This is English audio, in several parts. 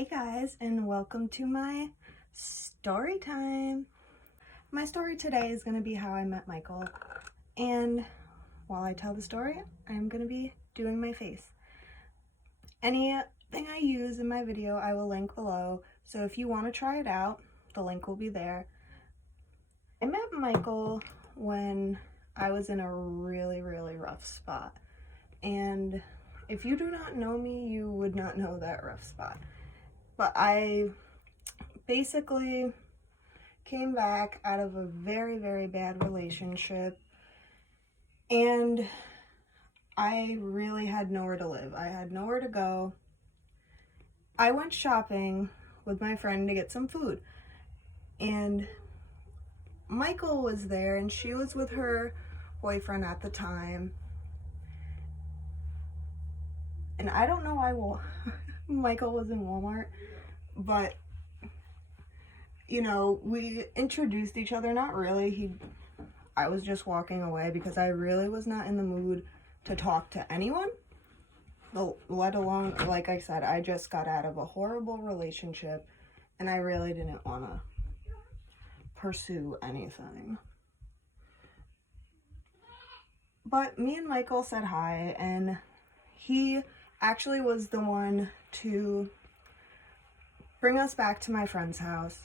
Hey guys, and welcome to my story time. My story today is going to be how I met Michael, and while I tell the story, I'm going to be doing my face. Anything I use in my video I will link below, so if you want to try it out, the link will be there. I met Michael when I was in a really rough spot, and if you do not know me, you would not know that rough spot. But I basically came back out of a very bad relationship, and I really had nowhere to live. I had nowhere to go. I went shopping with my friend to get some food, and Michael was there, and she was with her boyfriend at the time. And I don't know why Michael was in Walmart, but you know, we introduced each other. Not really. I was just walking away because I really was not in the mood to talk to anyone, let alone, like I said, I just got out of a horrible relationship and I really didn't want to pursue anything. But me and Michael said hi, and he actually was the one to bring us back to my friend's house.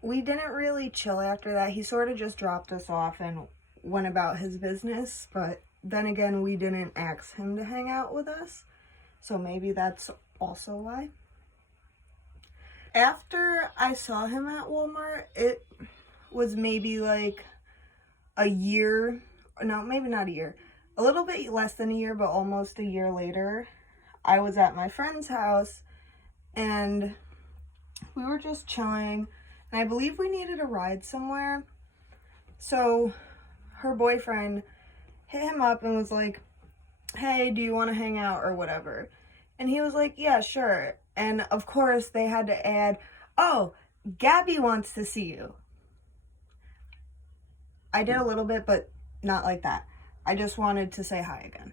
We didn't really chill after that. He sort of just dropped us off and went about his business, but then again, we didn't ask him to hang out with us, so maybe that's also why. After I saw him at Walmart, it was maybe like a year, no, maybe not a year, a little bit less than a year, but almost a year later, I was at my friend's house, and we were just chilling, and I believe we needed a ride somewhere. So her boyfriend hit him up and was like, hey, do you want to hang out or whatever? And he was like, yeah, sure. And of course they had to add, oh, Gabby wants to see you. I did a little bit, but not like that. I just wanted to say hi again.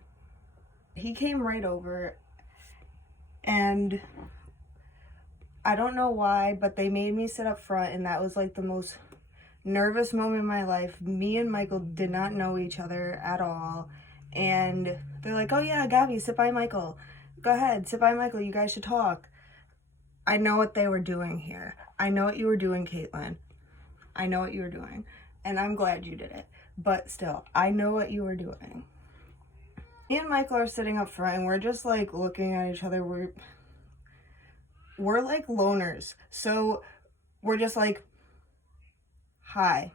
He came right over, and I don't know why, but they made me sit up front, and that was like the most nervous moment in my life. Me and Michael did not know each other at all, and they're like, oh yeah, Gabby, sit by Michael. Go ahead, sit by Michael, you guys should talk. I know what they were doing here. I know what you were doing, Caitlin. I know what you were doing, and I'm glad you did it. But still, I know what you were doing. Me and Michael are sitting up front, and we're just like looking at each other. We're like loners. So we're just like, hi,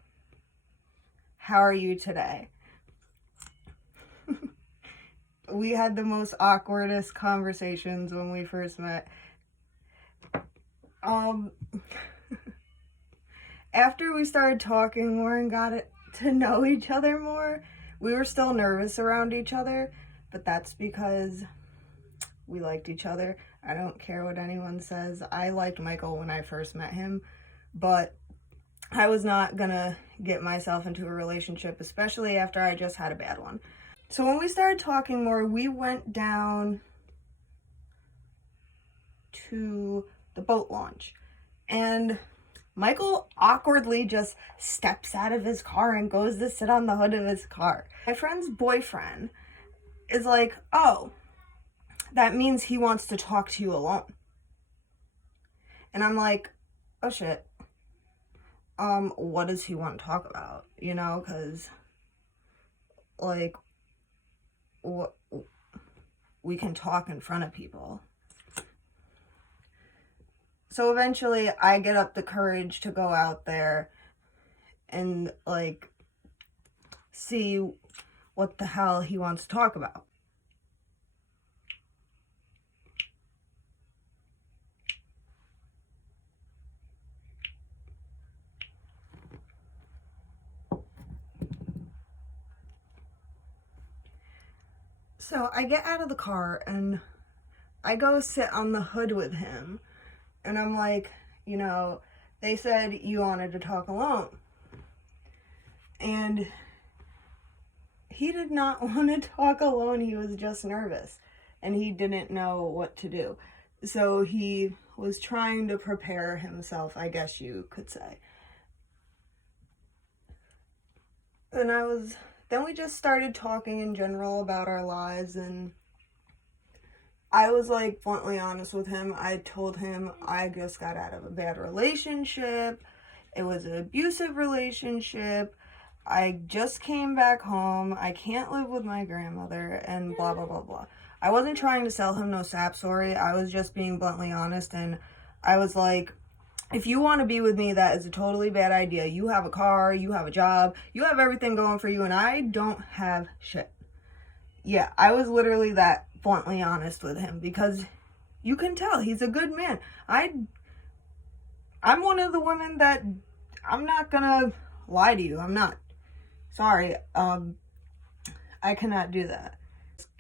how are you today? We had the most awkwardest conversations when we first met. After we started talking more and got to know each other more, we were still nervous around each other, but that's because we liked each other. I don't care what anyone says. I liked Michael when I first met him, but I was not gonna get myself into a relationship, especially after I just had a bad one. So when we started talking more, we went down to the boat launch, and Michael awkwardly just steps out of his car and goes to sit on the hood of his car. My friend's boyfriend is like, oh, that means he wants to talk to you alone. And I'm like, oh shit. What does he want to talk about? You know, because, like, what, we can talk in front of people. So eventually I get up the courage to go out there and, like, see what the hell he wants to talk about. So I get out of the car and I go sit on the hood with him. And I'm like, you know, they said you wanted to talk alone. And he did not want to talk alone. He was just nervous and he didn't know what to do. So he was trying to prepare himself, I guess you could say. And then we just started talking in general about our lives, and I was like bluntly honest with him. I told him I just got out of a bad relationship. It was an abusive relationship. I just came back home. I can't live with my grandmother, and blah, blah, blah, blah. I wasn't trying to sell him no sap story. I was just being bluntly honest, and I was like, if you want to be with me, that is a totally bad idea. You have a car, you have a job, you have everything going for you, and I don't have shit. Yeah, I was literally that bluntly honest with him, because you can tell he's a good man. I'm one of the women that, I'm not gonna lie to you. I'm not. Sorry. I cannot do that.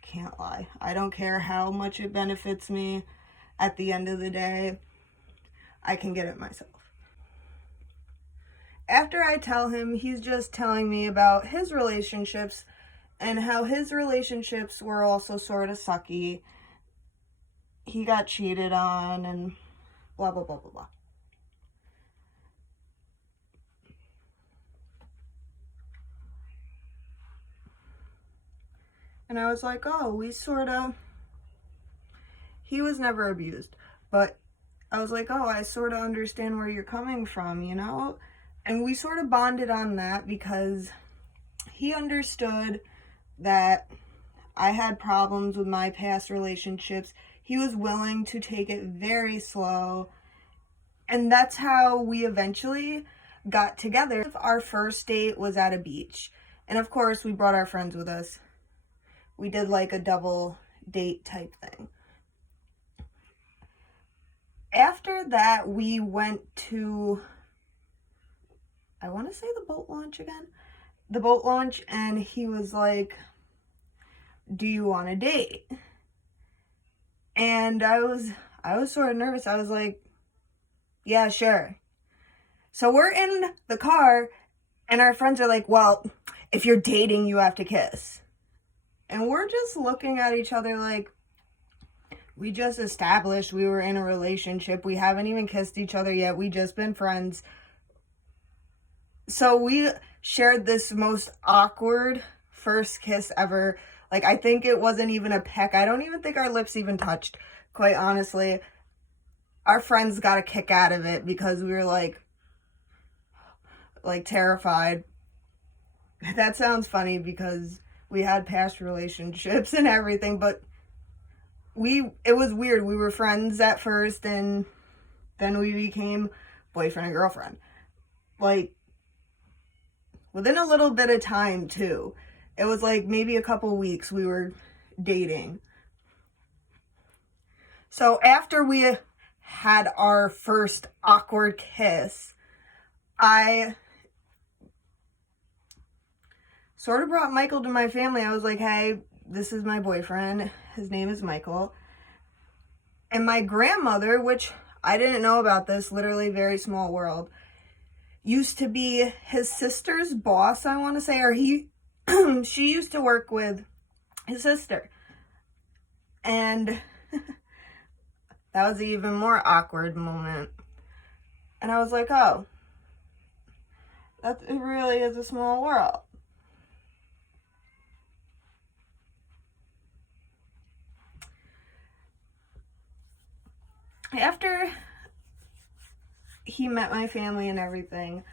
Can't lie. I don't care how much it benefits me. At the end of the day, I can get it myself. After I tell him, he's just telling me about his relationships and how his relationships were also sort of sucky. He got cheated on and blah, blah, blah, blah, blah. And I was like, oh, he was never abused, but I was like, oh, I sort of understand where you're coming from, you know? And we sort of bonded on that, because he understood that I had problems with my past relationships. He was willing to take it very slow. And that's how we eventually got together. Our first date was at a beach. And of course, we brought our friends with us. We did like a double date type thing. After that, we went to, I want to say the boat launch again. The boat launch, and he was like, do you want to date? And I was sort of nervous. I was like, yeah, sure. So we're in the car, and our friends are like, well, if you're dating, you have to kiss. And we're just looking at each other like, we just established we were in a relationship. We haven't even kissed each other yet. We just been friends. So we shared this most awkward first kiss ever. Like, I think it wasn't even a peck. I don't even think our lips even touched, quite honestly. Our friends got a kick out of it because we were like terrified. That sounds funny because we had past relationships and everything, but it was weird. We were friends at first, and then we became boyfriend and girlfriend. Like, within a little bit of time, too. It was like maybe a couple weeks we were dating. So after we had our first awkward kiss, I sort of brought Michael to my family. I was like, hey, this is my boyfriend. His name is Michael. And my grandmother, which I didn't know about this, literally very small world, used to be his sister's boss, I want to say, or she used to work with his sister. And that was an even more awkward moment. And I was like, oh, it really is a small world. After he met my family and everything,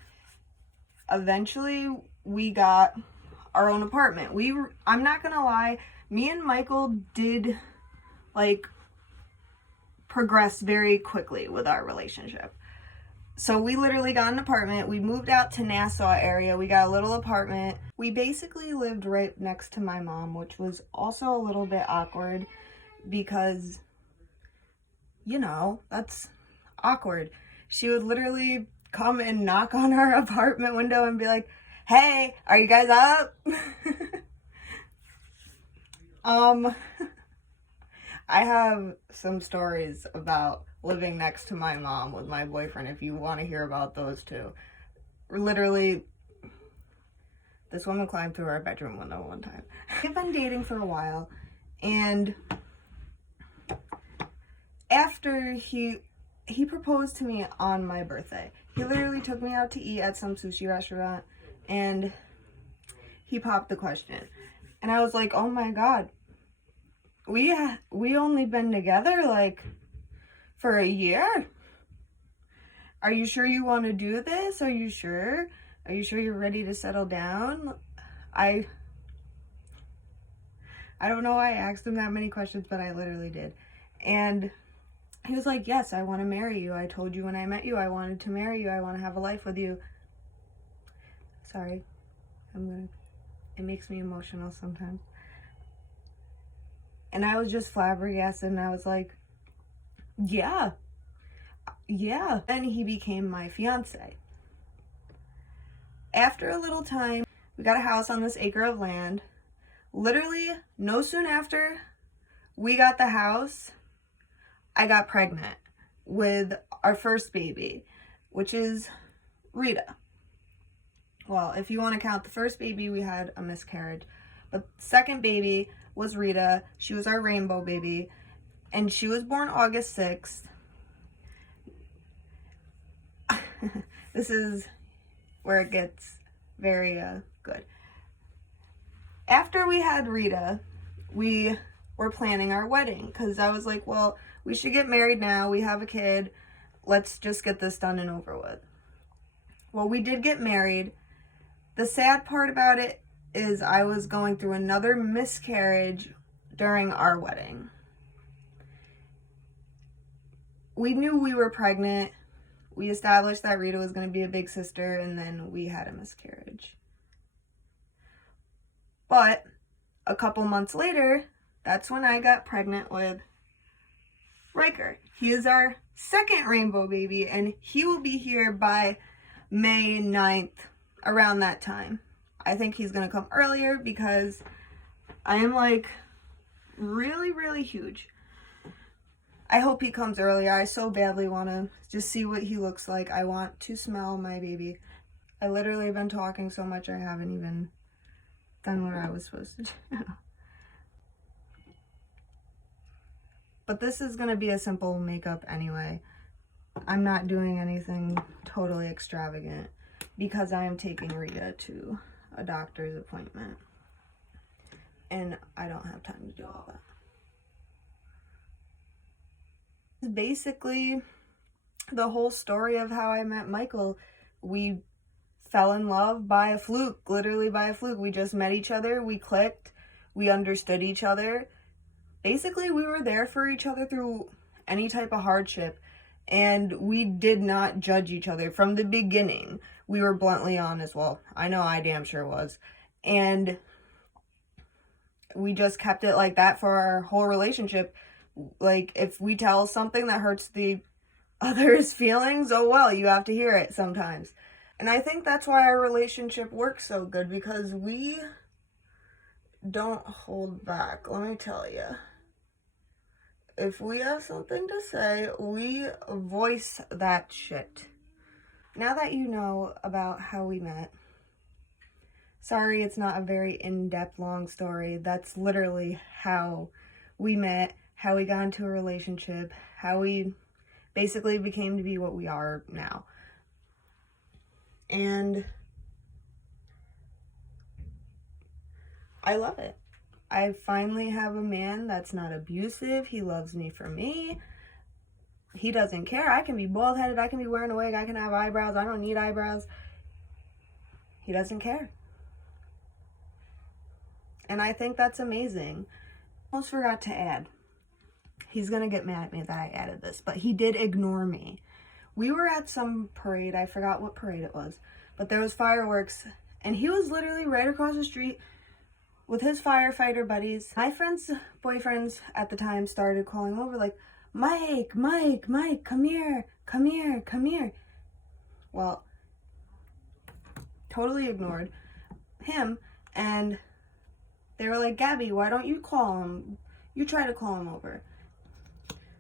eventually we got our own apartment. I'm not gonna lie, me and Michael did progress very quickly with our relationship. So we literally got an apartment. We moved out to Nassau area. We got a little apartment. We basically lived right next to my mom, which was also a little bit awkward because, you know, that's awkward. She would literally come and knock on our apartment window and be like, hey, are you guys up? I have some stories about living next to my mom with my boyfriend if you want to hear about those too. Literally, this woman climbed through our bedroom window one time. We've been dating for a while, and after he proposed to me on my birthday. He literally took me out to eat at some sushi restaurant, and he popped the question. And I was like, oh my God, we only been together like for a year? Are you sure you want to do this? Are you sure? Are you sure you're ready to settle down? I don't know why I asked him that many questions, but I literally did. And he was like, yes, I want to marry you. I told you when I met you I wanted to marry you. I want to have a life with you. Sorry. It makes me emotional sometimes. And I was just flabbergasted, and I was like, yeah. And he became my fiance. After a little time, we got a house on this acre of land. Literally, no soon after we got the house, I got pregnant with our first baby, which is Rita. Well, if you want to count the first baby, we had a miscarriage. But the second baby was Rita. She was our rainbow baby. And she was born August 6th. This is where it gets very good. After we had Rita, we were planning our wedding. Because I was like, well, we should get married now. We have a kid. Let's just get this done and over with. Well, we did get married. The sad part about it is I was going through another miscarriage during our wedding. We knew we were pregnant. We established that Rita was going to be a big sister, and then we had a miscarriage. But a couple months later, that's when I got pregnant with Riker. He is our second rainbow baby, and he will be here by May 9th, around that time. I think he's going to come earlier because I am like really, really huge. I hope he comes earlier. I so badly want to just see what he looks like. I want to smell my baby. I literally have been talking so much I haven't even done what I was supposed to do. But this is going to be a simple makeup anyway. I'm not doing anything totally extravagant because I am taking Rita to a doctor's appointment. And I don't have time to do all that. Basically, the whole story of how I met Michael. We fell in love by a fluke, literally by a fluke. We just met each other, we clicked, we understood each other. Basically, we were there for each other through any type of hardship, and we did not judge each other from the beginning. We were bluntly honest. Well, I know I damn sure was. And we just kept it like that for our whole relationship. Like, if we tell something that hurts the other's feelings, oh well, you have to hear it sometimes. And I think that's why our relationship works so good, because we don't hold back. Let me tell you. If we have something to say, we voice that shit. Now that you know about how we met, sorry it's not a very in-depth long story. That's literally how we met, how we got into a relationship, how we basically became to be what we are now. And I love it. I finally have a man that's not abusive. He loves me for me. He doesn't care. I can be bald-headed. I can be wearing a wig. I can have eyebrows. I don't need eyebrows. He doesn't care. And I think that's amazing. Almost forgot to add. He's going to get mad at me that I added this, but he did ignore me. We were at some parade. I forgot what parade it was, but there was fireworks, and he was literally right across the street with his firefighter buddies. My friends' boyfriends at the time started calling over like, Mike, come here. Well, totally ignored him, and they were like, Gabby, why don't you call him? You try to call him over.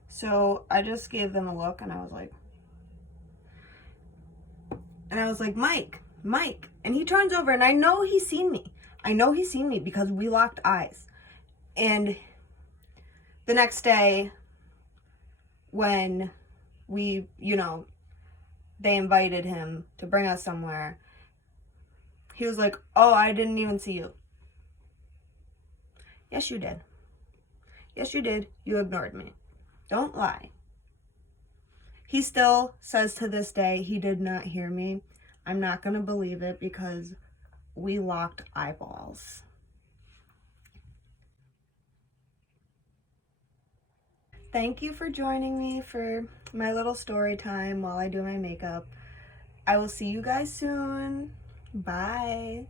So I just gave them a look, and I was like, Mike. And he turns over, and I know he's seen me. Because we locked eyes. And the next day, when we, they invited him to bring us somewhere, he was like, oh, I didn't even see you. Yes, you did. Yes, you did. You ignored me. Don't lie. He still says to this day he did not hear me. I'm not going to believe it because we locked eyeballs. Thank you for joining me for my little story time while I do my makeup. I will see you guys soon. Bye.